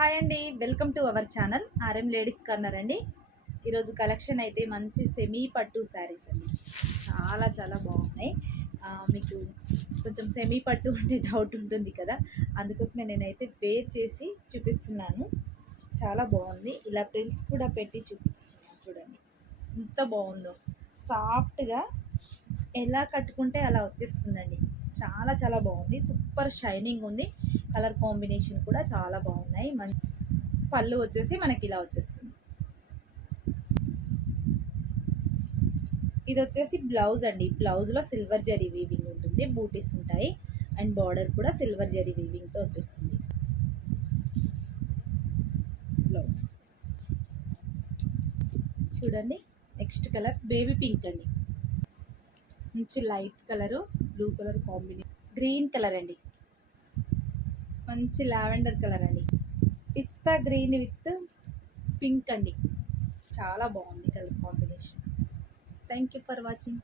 Hi అండి, welcome to our channel RM ladies corner అండి. ఈరోజు కలెక్షన్ అయితే మంచి సెమీ పట్టు శారీస్ అండి. చాలా చాలా బాగున్నాయి. మీకు కొంచెం సెమీ పట్టు అంటే డౌట్ ఉంటుంది కదా, అందుకోసమే నేనైతే వేర్ చేసి చూపిస్తున్నాను. చాలా బాగుంది. ఇలా ప్రిల్స్ కూడా పెట్టి చూపిస్తున్నాను. చూడండి ఎంత బాగుందో. సాఫ్ట్గా ఎలా కట్టుకుంటే అలా వచ్చేస్తుందండి. చాలా చాలా బాగుంది. సూపర్ షైనింగ్ ఉంది. కలర్ కాంబినేషన్ కూడా చాలా బాగున్నాయి. పళ్ళు వచ్చేసి మనకి ఇలా వచ్చేస్తుంది. ఇది వచ్చేసి బ్లౌజ్ అండి. బ్లౌజ్లో సిల్వర్ జరీ వీవింగ్ ఉంటుంది, బూటీస్ ఉంటాయి అండ్ బార్డర్ కూడా సిల్వర్ జరీ వీవింగ్తో వచ్చేస్తుంది. బ్లౌజ్ చూడండి. నెక్స్ట్ కలర్ బేబీ పింక్ అండి. మంచి light colour, blue colour combination, green colour అండి. మంచి లావెండర్ కలర్ అండి. పిస్తా గ్రీన్ విత్ పింక్ అండి. చాలా బాగుంది colour combination. Thank you for watching.